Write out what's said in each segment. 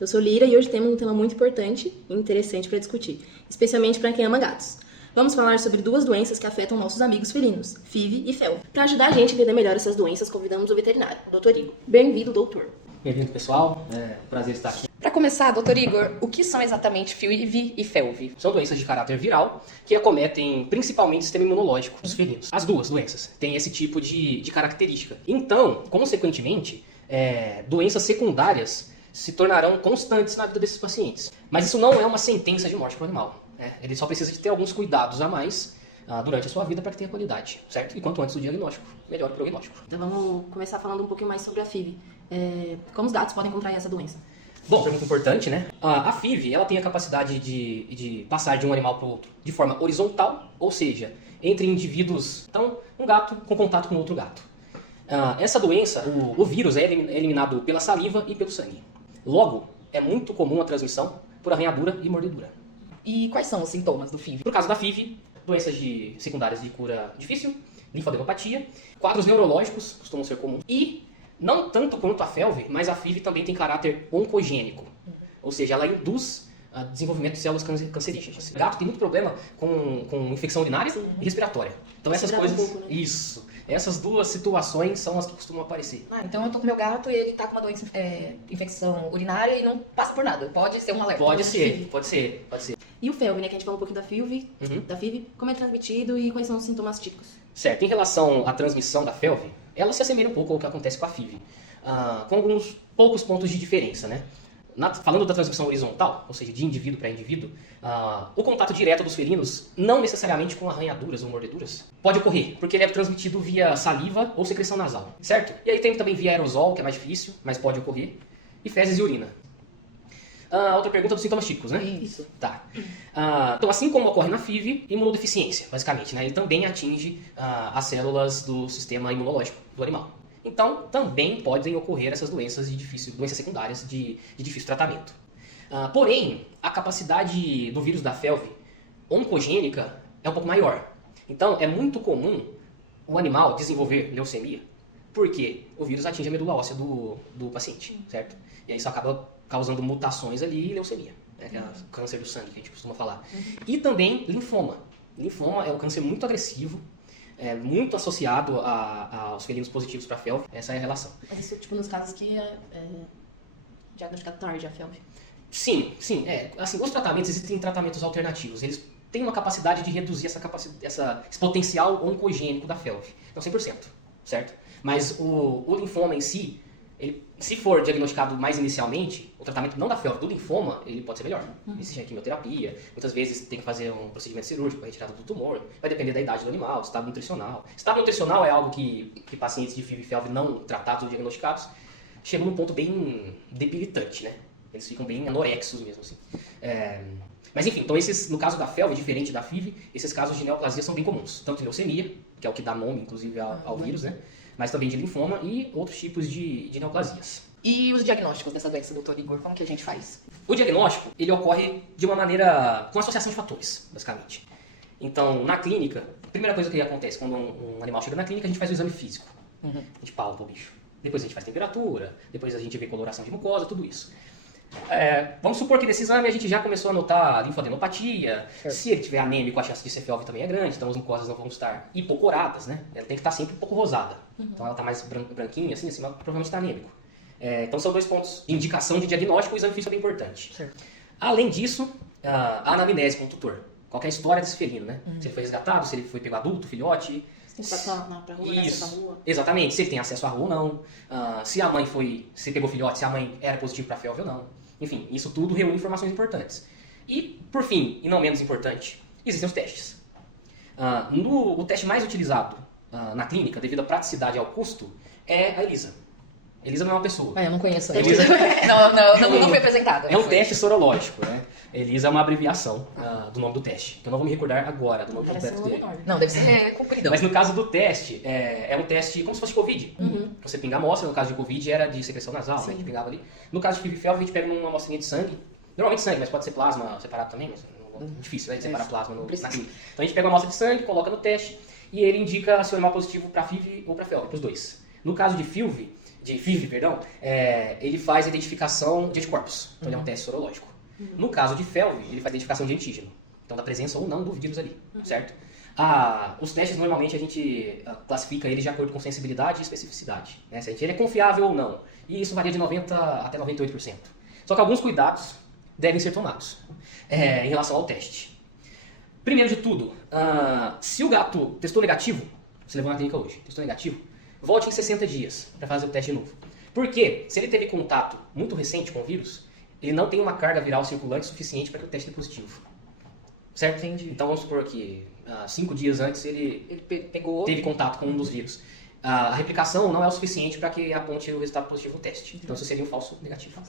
Eu sou Lira e hoje temos um tema muito importante e interessante para discutir, especialmente para quem ama gatos. Vamos falar sobre duas doenças que afetam nossos amigos felinos, FIV e FeLV. Para ajudar a gente a entender melhor essas doenças, convidamos o veterinário, o Dr. Igor. Bem-vindo, doutor. Bem-vindo, pessoal. É um prazer estar aqui. Para começar, doutor Igor, o que são exatamente FIV e FeLV? São doenças de caráter viral que acometem principalmente o sistema imunológico dos felinos. As duas doenças têm esse tipo de característica. Então, consequentemente, doenças secundárias se tornarão constantes na vida desses pacientes. Mas isso não é uma sentença de morte para o animal. Ele só precisa de ter alguns cuidados a mais durante a sua vida para que tenha qualidade, certo? E quanto antes o diagnóstico, melhor o prognóstico. Então vamos começar falando um pouquinho mais sobre a FIV. Como os gatos podem contrair essa doença? Bom, pergunta importante, né? A FIV, ela tem a capacidade de passar de um animal para o outro de forma horizontal, ou seja, entre indivíduos. Então, um gato com contato com outro gato. Essa doença, o vírus é eliminado pela saliva e pelo sangue. Logo, é muito comum a transmissão por arranhadura e mordedura. E quais são os sintomas do FIV? Por causa da FIV, doenças secundárias de cura difícil, linfadenopatia, quadros neurológicos costumam ser comuns. E, não tanto quanto a FeLV, mas a FIV também tem caráter oncogênico. Ou seja, ela induz o desenvolvimento de células cancerígenas. O gato tem muito problema com infecção urinária e respiratória. Então essas coisas... Isso. Essas duas situações são as que costumam aparecer. Então eu tô com meu gato e ele tá com uma doença, infecção urinária e não passa por nada. Pode ser um alerta. Pode ser. E o FeLV, né, que a gente falou um pouquinho da FIV, como é transmitido e quais são os sintomas típicos? Certo. Em relação à transmissão da FeLV, ela se assemelha um pouco ao que acontece com a FIV, com alguns poucos pontos de diferença, né? Falando da transmissão horizontal, ou seja, de indivíduo para indivíduo, o contato direto dos felinos, não necessariamente com arranhaduras ou mordeduras, pode ocorrer, porque ele é transmitido via saliva ou secreção nasal, certo? E aí tem também via aerosol, que é mais difícil, mas pode ocorrer, e fezes e urina. Outra pergunta dos sintomas típicos, né? Isso. Tá. Então, assim como ocorre na FIV, imunodeficiência, basicamente, né? Ele também atinge as células do sistema imunológico do animal. Então, também podem ocorrer essas doenças doenças secundárias de difícil tratamento. Porém, a capacidade do vírus da FeLV oncogênica é um pouco maior. Então, é muito comum o animal desenvolver leucemia, porque o vírus atinge a medula óssea do paciente, certo? E aí isso acaba causando mutações ali e leucemia, né? Que é o câncer do sangue que a gente costuma falar. E também linfoma. Linfoma é um câncer muito agressivo, muito associado aos felinos positivos para FeLV. Essa é a relação. Mas isso, tipo, nos casos que diagnosticado tarde a FeLV. Sim. Assim, os tratamentos, existem tratamentos alternativos. Eles têm uma capacidade de reduzir esse potencial oncogênico da FeLV. Então, 100%, certo? Mas o linfoma em si, se for diagnosticado mais inicialmente, o tratamento não da FeLV, do linfoma, ele pode ser melhor. Existe a quimioterapia, muitas vezes tem que fazer um procedimento cirúrgico para retirada do tumor, vai depender da idade do animal, do estado nutricional. Estado nutricional é algo que pacientes de FIV e FeLV não tratados ou diagnosticados chegam num ponto bem debilitante, né? Eles ficam bem anorexos mesmo, assim. Mas enfim, então no caso da FeLV, diferente da FIV, esses casos de neoplasia são bem comuns. Tanto de leucemia, que é o que dá nome, inclusive, ao vírus, né? Mas também de linfoma e outros tipos de neoplasias. E os diagnósticos dessa doença, doutor Igor, como que a gente faz? O diagnóstico, ele ocorre de uma maneira, com associação de fatores, basicamente. Então, na clínica, a primeira coisa que acontece quando um animal chega na clínica, a gente faz o exame físico. A gente palpa o bicho. Depois a gente faz temperatura, depois a gente vê coloração de mucosa, tudo isso. Vamos supor que nesse exame a gente já começou a notar linfadenopatia. Certo. Se ele tiver anêmico, a chance de ser FeLV também é grande, então as mucosas não vão estar hipocoradas, né? Ela tem que estar sempre um pouco rosada. Então ela está mais branquinha, assim, mas provavelmente está anêmico. Então são dois pontos de indicação de diagnóstico, o exame físico é bem importante. Certo. Além disso, a anamnese com o tutor. Qual é a história desse felino, né? Se ele foi resgatado, se ele foi pego adulto, filhote. Tem que passar pra rua, né? Acesso à rua. Exatamente, se ele tem acesso à rua ou não. Se a mãe se pegou filhote, se a mãe era positiva para FeLV ou não. Enfim, isso tudo reúne informações importantes. E, por fim, e não menos importante, existem os testes. O teste mais utilizado na clínica, devido à praticidade e ao custo, é a ELISA. ELISA não é uma pessoa. Eu não conheço a ELISA. não fui apresentada. É um teste sorológico, né? ELISA é uma abreviação do nome do teste, que eu não vou me recordar agora do nome completo dele. Não, deve ser comprido. Mas no caso do teste, é um teste como se fosse Covid. Você pinga a amostra, no caso de Covid era de secreção nasal, né? A gente pingava ali. No caso de FIV e FeLV, a gente pega uma amostrinha de sangue, normalmente sangue, mas pode ser plasma separado também, mas é difícil, né, de separar plasma na clínica. Então a gente pega uma amostra de sangue, coloca no teste, e ele indica se o animal é positivo para FIV ou para FeLV, para os dois. No caso de FeLV, de FIV, perdão, ele faz a identificação de anticorpos. Então ele é um teste sorológico. No caso de FeLV, ele faz a identificação de antígeno. Então da presença ou não do vírus ali, certo? Os testes, normalmente, a gente classifica eles de acordo com sensibilidade e especificidade. Né? Se ele é confiável ou não. E isso varia de 90% até 98%. Só que alguns cuidados devem ser tomados em relação ao teste. Primeiro de tudo, se o gato testou negativo, você levou na clínica hoje, testou negativo, volte em 60 dias para fazer o teste de novo. Porque se ele teve contato muito recente com o vírus, ele não tem uma carga viral circulante suficiente para que o teste dê positivo. Certo? Entendi. Então vamos supor que 5 dias antes ele pegou. teve contato com um dos vírus. A replicação não é o suficiente para que aponte o resultado positivo no teste. Então isso seria um falso negativo.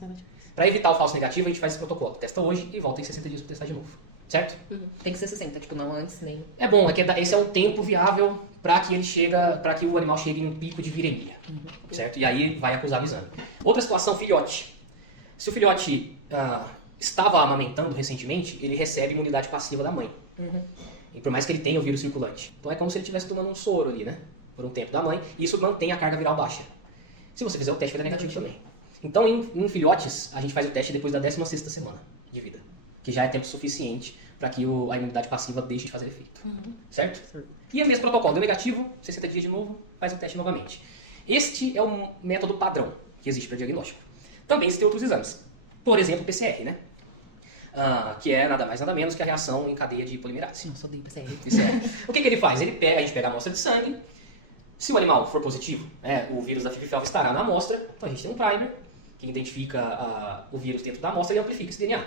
Para evitar o falso negativo, a gente faz esse protocolo. Testa hoje e volta em 60 dias para testar de novo. Certo? Tem que ser 60, tipo, não antes nem. É bom, esse é um tempo viável para que o animal chegue em um pico de viremia. Certo? E aí vai acusar o exame. Outra situação, filhote. Se o filhote estava amamentando recentemente, ele recebe imunidade passiva da mãe. E por mais que ele tenha o vírus circulante. Então é como se ele estivesse tomando um soro ali, né? Por um tempo da mãe. E isso mantém a carga viral baixa. Se você fizer o teste, vai dar negativo também. Então em filhotes, a gente faz o teste depois da 16ª semana de vida. Que já é tempo suficiente para que a imunidade passiva deixe de fazer efeito. Certo? E é o mesmo protocolo. Deu negativo, 60 dias de novo, faz o teste novamente. Este é o método padrão que existe para diagnóstico. Também existem outros exames. Por exemplo, o PCR, né? Que é nada mais nada menos que a reação em cadeia de polimerase. Não, só dei PCR. O que ele faz? A gente pega a amostra de sangue. Se o animal for positivo, o vírus da FIV-FeLV estará na amostra. Então a gente tem um primer que identifica o vírus dentro da amostra e amplifica esse DNA.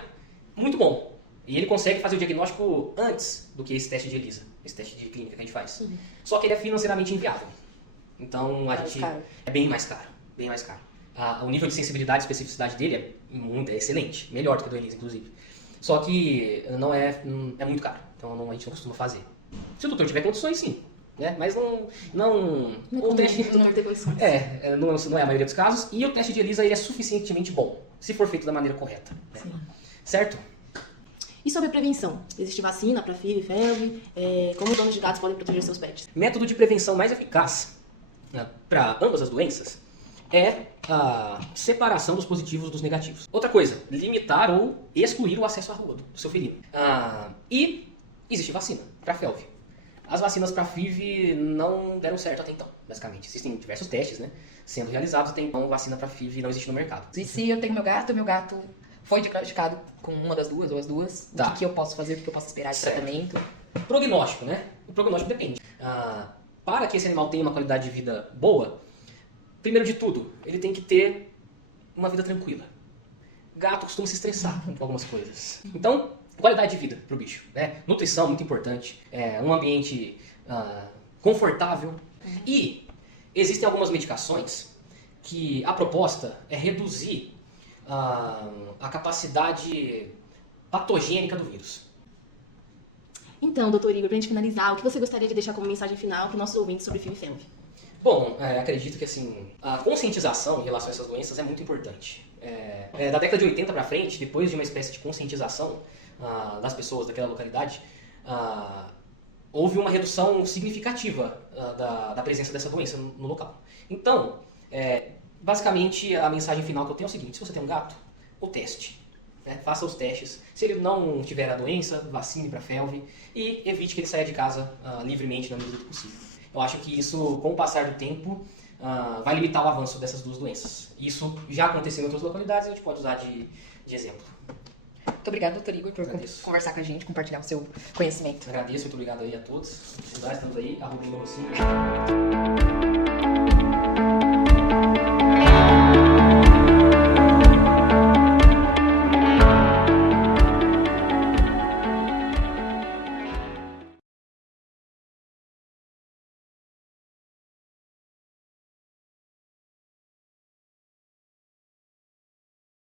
Muito bom. E ele consegue fazer o diagnóstico antes do que esse teste de ELISA, esse teste de clínica que a gente faz. Só que ele é financeiramente inviável. Então é bem mais caro. Bem mais caro. O nível de sensibilidade e especificidade dele é excelente, melhor do que o do ELISA, inclusive. Só que é muito caro, então a gente não costuma fazer. Se o doutor tiver condições, sim, né? Mas o teste não tem condições. Não é a maioria dos casos. E o teste de ELISA ele é suficientemente bom, se for feito da maneira correta. Né? Certo? E sobre a prevenção? Existe vacina para FIV e FeLV? Como os donos de gatos podem proteger seus pets? Método de prevenção mais eficaz para ambas as doenças é a separação dos positivos dos negativos. Outra coisa, limitar ou excluir o acesso à rua do seu felino. E existe vacina para FeLV. As vacinas para FIV não deram certo até então, basicamente. Existem diversos testes, né, sendo realizados, até então vacina para FIV não existe no mercado. E se eu tenho meu gato foi diagnosticado com uma das duas ou as duas, Tá. o que eu posso fazer, o que eu posso esperar de tratamento? Prognóstico, né? O prognóstico depende. Para que esse animal tenha uma qualidade de vida boa, primeiro de tudo, ele tem que ter uma vida tranquila. Gato costuma se estressar com algumas coisas. Então, qualidade de vida pro bicho, né? Nutrição, muito importante. Um ambiente confortável. E existem algumas medicações que a proposta é reduzir a capacidade patogênica do vírus. Então, doutor Igor, pra gente finalizar, o que você gostaria de deixar como mensagem final para os nossos ouvintes sobre FIV e FeLV? Bom, acredito que assim, a conscientização em relação a essas doenças é muito importante. Da década de 80 para frente, depois de uma espécie de conscientização das pessoas daquela localidade, houve uma redução significativa da presença dessa doença no local. Então, basicamente, a mensagem final que eu tenho é o seguinte: se você tem um gato, o teste. Faça os testes. Se ele não tiver a doença, vacine para FeLV e evite que ele saia de casa livremente na medida do possível. Eu acho que isso, com o passar do tempo, vai limitar o avanço dessas duas doenças. Isso já aconteceu em outras localidades e a gente pode usar de exemplo. Muito obrigada, doutor Igor, por conversar com a gente, compartilhar o seu conhecimento. Agradeço, muito obrigado aí a todos. Se precisar, estamos aí, @Igor Rocinho.